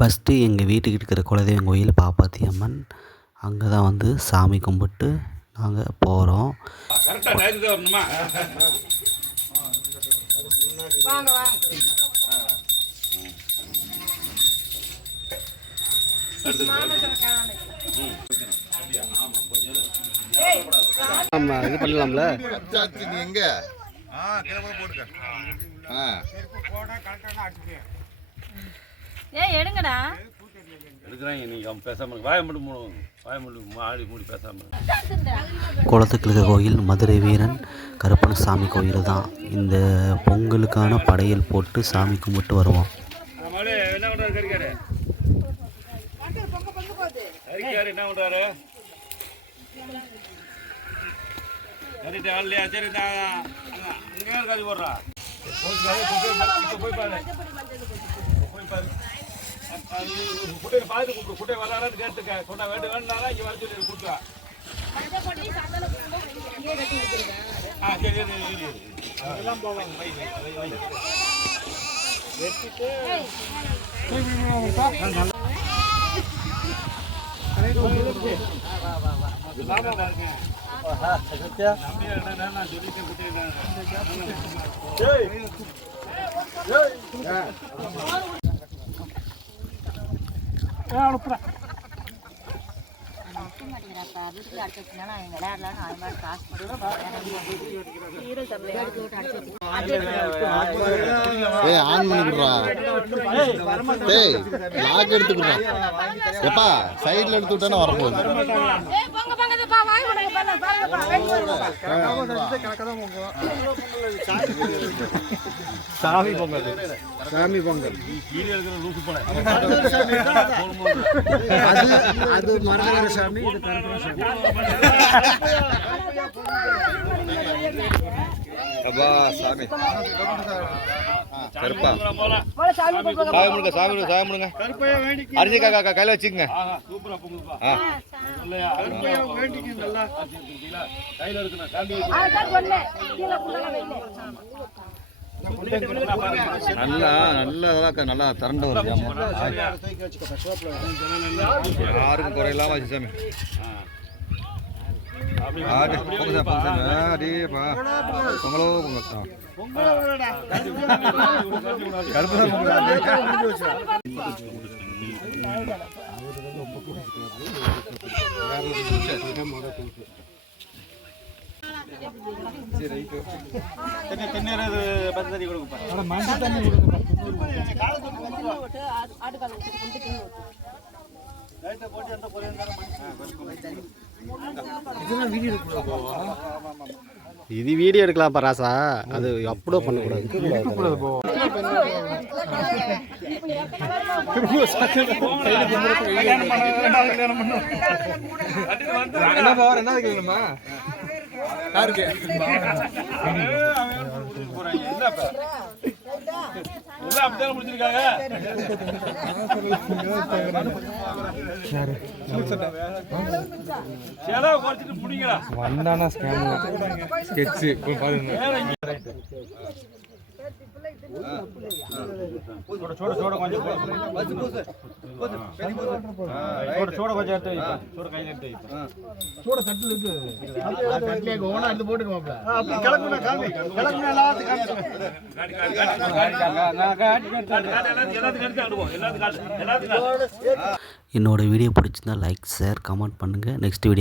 First எங்கள் வீட்டுக்கிட்ட இருக்கிற குலதெய்வம் கோயில் பாப்பாத்தி அம்மன். அங்கே தான் வந்து சாமி கும்பிட்டு நாங்கள் போகிறோம். இது பண்ணலாம்ல எங்க எடுங்கடா குளத்துக்கு இருக்கிற கோயில் மதுரை வீரன் கருப்பணசாமி கோயில் தான். இந்த பொங்கலுக்கான படையல் போட்டு சாமி கும்பிட்டு வருவோம். ஆன் பண்ணிடுறா. டேய் லாக் எடுத்துக்கிறா. எப்பா சைடுல எடுத்து விட்டானே வரப்போகுது. சாமி பொங்கல் சாமி பொங்கல் அது மரகர சாமி, இது அப்பா சாமி கருப்பா சாமி முடுங்க சாமி முடுங்க அரிசி காக்கா கையில வச்சுக்கங்க. நல்லா நல்லா நல்லா திரண்டு வருது. யாருக்கும் குறையில்லாம வச்சு சாமி. பொங்கலோ பொங்கல் கருப்பு இது வீடியோ எடுக்கலாம் ராசா, அது அப்லோட் பண்ணக்கூடாது. வந்தானா ஸ்கெட்ச் பாருங்க. என்னோட வீடியோ பிடிச்சிருந்தா லைக், ஷேர், கமெண்ட் பண்ணுங்கள். Next video